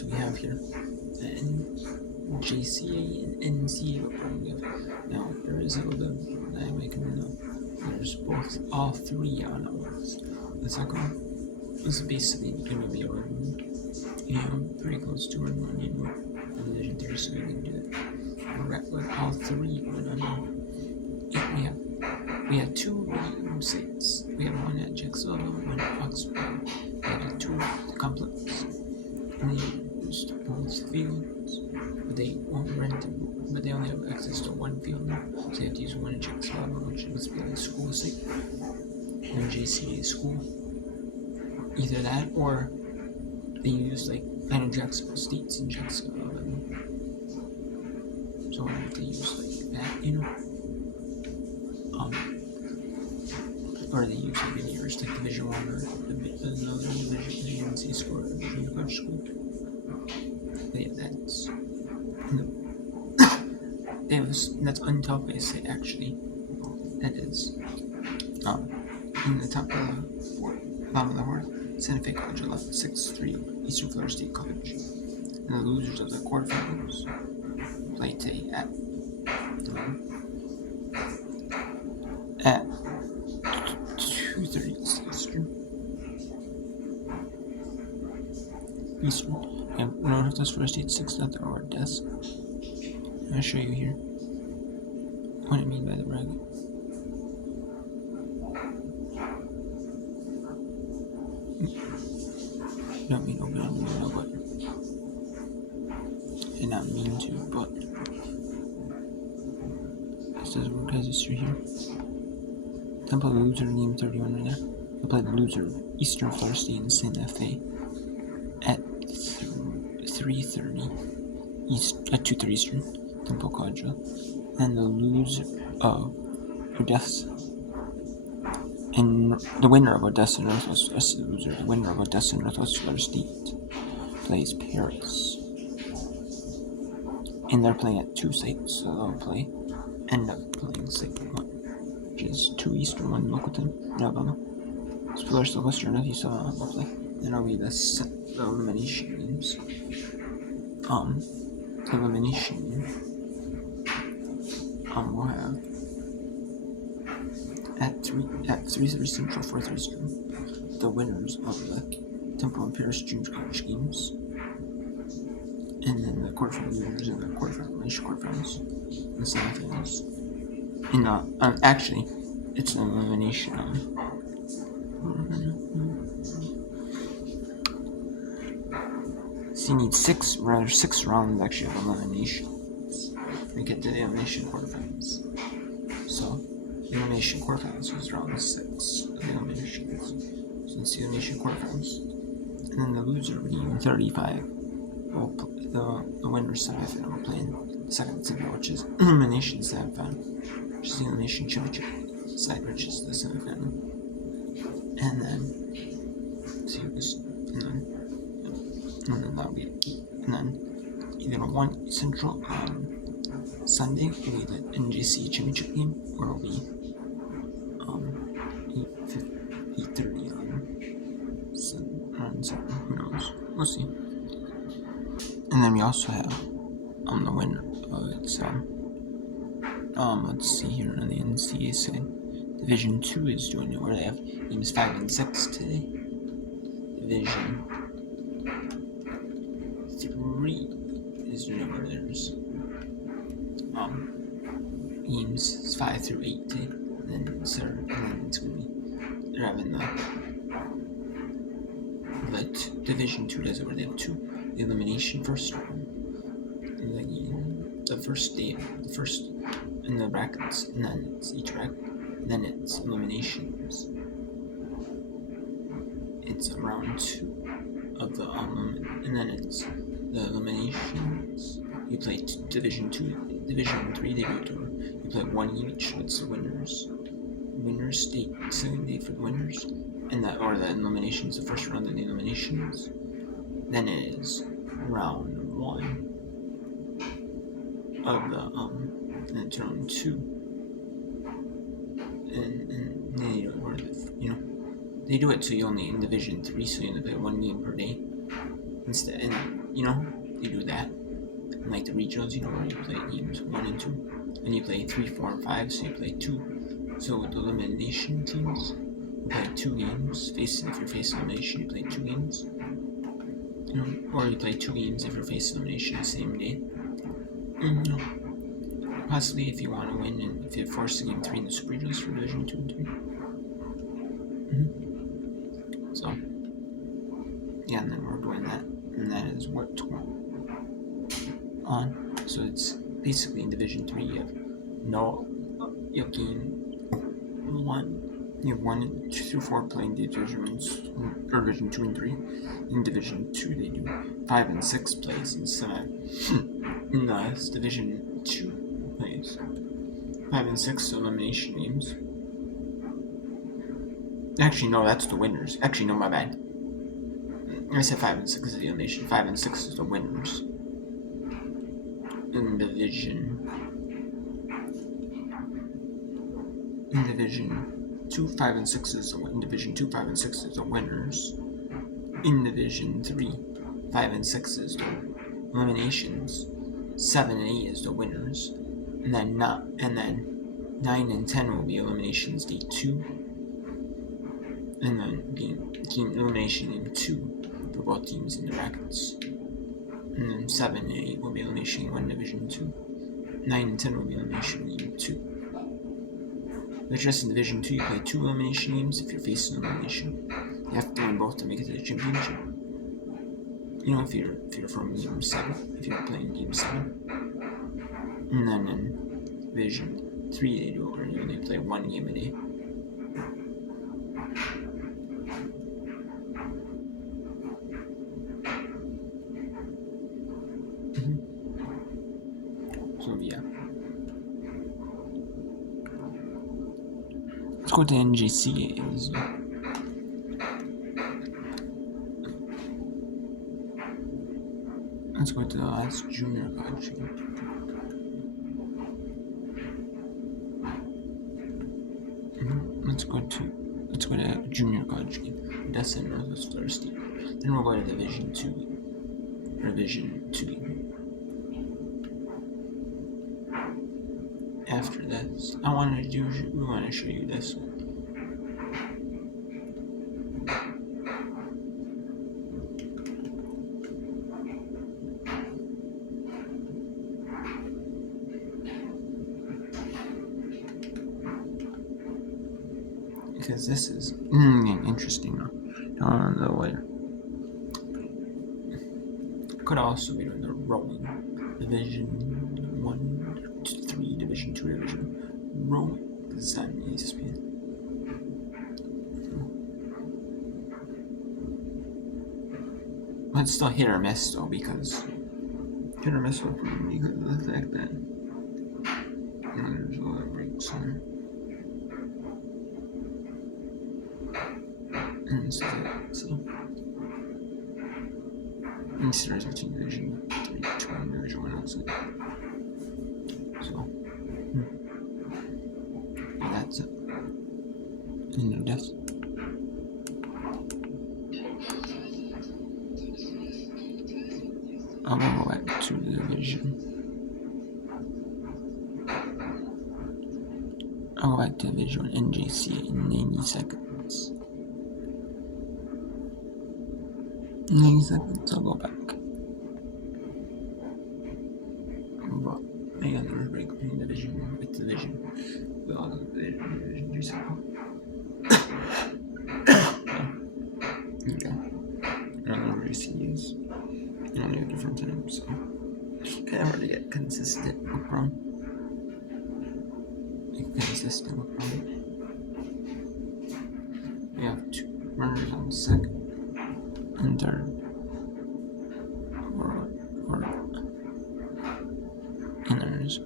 So we have here the NJCAA and NCAA. Now there is a little bit that I make know. There's all three on ours. The second one is basically going to be around, pretty close to our Division 3, so we can do that. We're at with all three we have two sites. We have one at Jacksonville, one at Oxford. We have two complex. And they use both fields, but they won't rent them. But they only have access to one field now, so you have to use one at Jacksonville, which must be a school site, NJCAA school. Either that or they use I know Jacksonville State's in Jacksonville. So I have to use that, or they use in yours, Division 1 or another Division C school or Division college school. But yeah, that's untopped basic actually. That is in the top bottom of the fourth, Santa Fe College 11-6-3 Eastern Florida State College. And the losers of the quarterfinals play today at 2:30 Eastern. And Northwest Florida State 6-0 or desk. I'll show you here what I mean by the bracket. Don't mean open up the button. I did not mean to, but this does work as history here. Temple loser game 31 right there. They play the loser of Eastern Florida State and Santa Fe at 3:30 at 2:30 Eastern. Temple College, and the loser of Odessa. And the winner of Odessa Northwest, the loser, the winner of Odessa Northwest Florida State plays Paris. And they're playing at two sites, so they'll end up playing site 1, which is 2 Eastern, 1 Locaton, Alabama. So Florida State Western Northeast Alabama will play. Then I'll be the elimination games. We'll have at 3:30 Central, 4:30 Eastern, the winners of the Temple and Paris Junior College games, and then the quarterfinal winners of the quarterfinals, and the semifinals. And actually, it's an elimination. So you need 6 rounds actually of eliminations to get to the elimination quarterfinals. So the elimination quarterfinals is round 6 of the eliminations. So it's the elimination quarterfinals. And then the loser of game 35 will play, the winner's semifinal will play in the second semifinal, which is elimination semifinal, which is the elimination championship side, which is the semifinal. And then that'll be either 1 Central on Sunday will be the NJCAA championship game, or it'll be 8:30 on Sunday. Who knows? We'll see. And then we also have the winner of it's let's see here on the NCAA side. Division 2 is doing it where they have games 5 and 6 today. Division 3 is doing it where there's games 5 through 8 today. And then it's gonna be they're having the Division 2 does it where they have the elimination first round. The first day, the first in the brackets, and then it's each bracket, and then it's eliminations. It's round 2 of the and then it's the eliminations. You play Division 2, Division 3. They go to you play 1 each. It's the winners state second day for the winners, and the eliminations. The first round of the eliminations. Then it is round 1 of the and it's round 2, and they do it where they do it so you only in Division 3, so you only play 1 game per day. instead, and you do that. And like the regionals, where you play games 1 and 2, and you play 3, 4, and 5, so you play 2. So with the elimination teams, you play 2 games. If you're facing elimination, you play 2 games. Or you play 2 games if you're facing elimination the same day. Possibly if you want to win, and if you force the game 3 in the Super Regionals for Division 2 and 3. So, yeah, and then we're doing that, and that is what's going on. So it's basically in Division 3, you have gain 1. You have 1 through 4 playing divisions, or Division 2 and 3. In Division 2, they do 5 and 6 plays instead. In the Division 2 plays 5 and 6 elimination games. Actually, no, that's the winners. Actually, no, my bad. I said 5 and 6 is the elimination. 5 and 6 is the winners. In Division 2, 5 and 6 is in Division 2, 5 and 6 is the winners. In Division 3, 5 and 6 is the eliminations. 7 and 8 is the winners. And then 9 and 10 will be eliminations day 2. And then game elimination game 2 for both teams in the brackets. And then 7 and 8 will be elimination game 1 Division 2. 9 and 10 will be elimination game 2. But just in Division 2, you play 2 elimination games if you're facing elimination. You have to win both to make it to the championship. If you're from Game 7, if you're playing Game 7. And then in Division 3, they do it where you only play 1 game a day. So, yeah. Let's go to NJCAA. Let's go to the last junior college game. Let's go to junior college game. That's in Northwest Florida State. Then we'll go to Division 2 game. After this, we want to show you this one. Because this is interesting. The way could also be doing the rowing Division 1 to 3, Division 2, Division rowing. This is on ESPN. But it's still hit or miss though, because of the fact that there's a lot of breaks on. And so and series between Division 3, 2, and Division 1 outside. So that's it. End of this. I'll go back to the division. I'll go back to Division NJCAA in 90 seconds. 90 seconds, I'll go back. But again, there was a break between Division 1 with Division. With all the Division 2 cycle. Okay. I don't know where CUs. You only have different times, so kind of hard to get consistent with wrong. We have 2 runners on second and third. And there's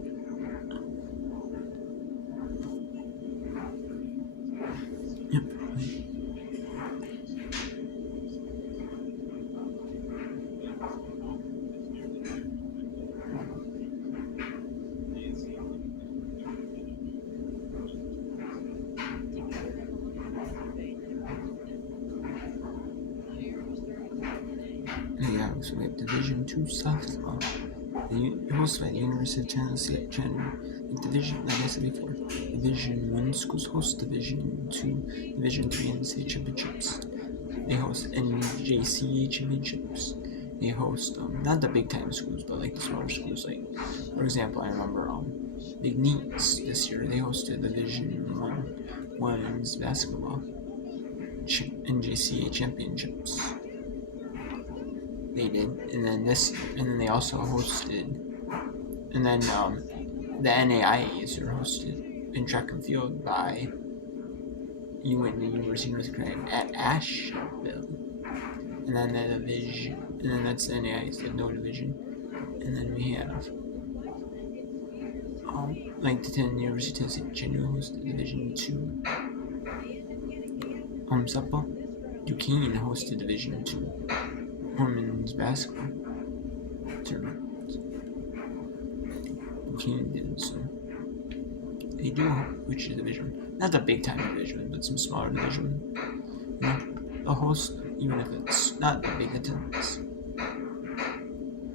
So we have Division II softball. Hosted by the University of Tennessee at Chattanooga. Division, like I said before, Division I schools host Division II, Division III NCAA championships. They host NJCAA championships. They host not the big time schools, but like the smaller schools. Like, for example, I remember Big Neats this year. They hosted Division I women's basketball NJCAA championships. They did, and then they also hosted, and then the NAIAs are hosted in track and field by the University of North Carolina at Asheville, and then the division, and then that's the NAIAs, the no division, and then we have like the University of Tennessee Chattanooga hosted Division II. Softball, Duquesne hosted Division II women's basketball tournament. Duquesne did, so they do, which is division, not the big time division, but some smaller division. You know, they'll host even if it's not the big attendance.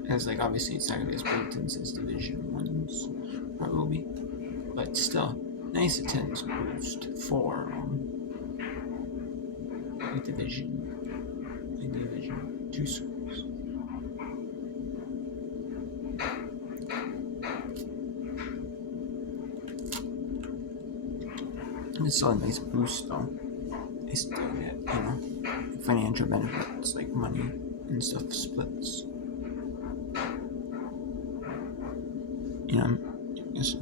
As like obviously it's not gonna be as big attendance as Division Ones probably, but still nice attendance boost for Division II schools. It's still a nice boost though. They still get, financial benefits like money and stuff splits. It's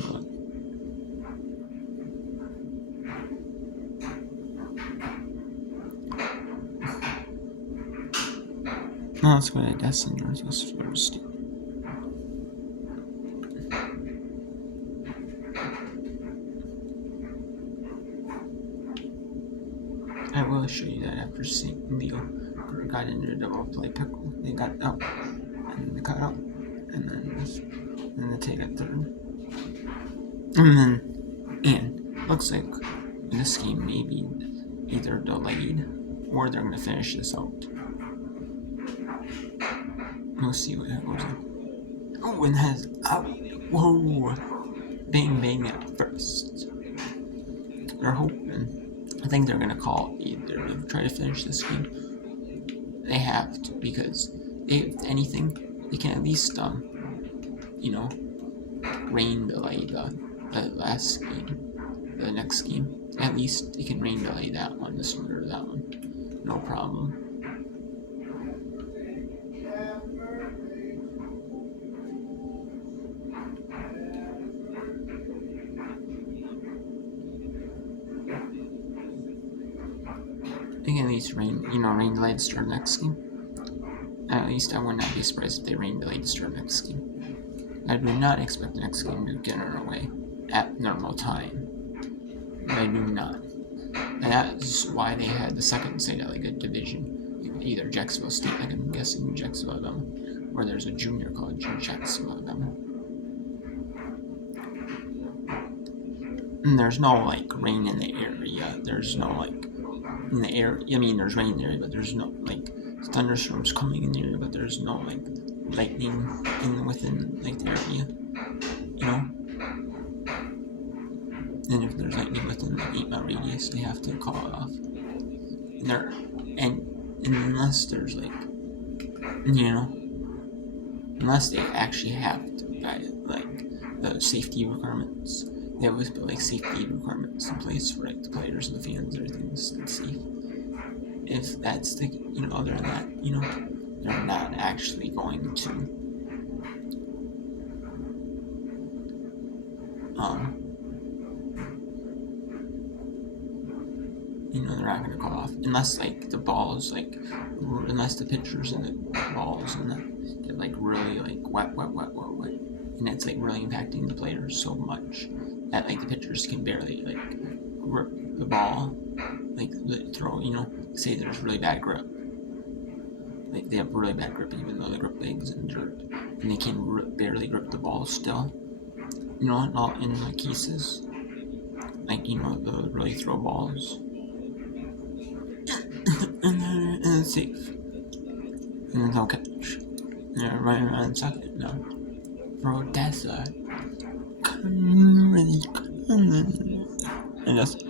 now let's go to Odessa, Northwest Florida State. I will show you that after St. Leo got into a double play pickle. They got out, and they cut out, and then they take a third. And looks like this game may be either delayed or they're going to finish this out. We'll see what goes on. Oh, and has out. Whoa! Bang bang at first. They're hoping. I think they're gonna call either to try to finish this game. They have to, because if anything, they can at least rain delay the last game, the next game. At least they can rain delay that one, this one or that one. No problem. They can at least rain delay to start next game. At least I would not be surprised if they rain delay to start next game. I do not expect the next game to get underway at normal time. I do not. And that's why they had the second state at like a division, either Jacksonville State, like I'm guessing Jacksonville, Alabama, or there's a junior college in Jacksonville, Alabama. And there's no like rain in the area. There's no like in the air. I mean, there's rain in the area, but there's no like thunderstorms coming in the area. But there's no like lightning within like the area. And if there's lightning within like 8-mile radius, they have to call it off. And unless there's like, unless they actually have to like the safety requirements. They always put like safety requirements in place for like the players and the fans, everything's safe. If that's the, other than that, they're not actually going to, they're not going to call off unless like the balls, unless the pitchers and the balls and that get like really like wet, and it's like really impacting the players so much that like the pitchers can barely like grip the ball, like throw. Say there's really bad grip, like they have really bad grip even though the grip leg's injured, and they can barely grip the ball still. Not in like cases, like the really throw balls, and it's safe. And then they'll catch. Yeah, right around second. No. Bro, that's a comedy. And just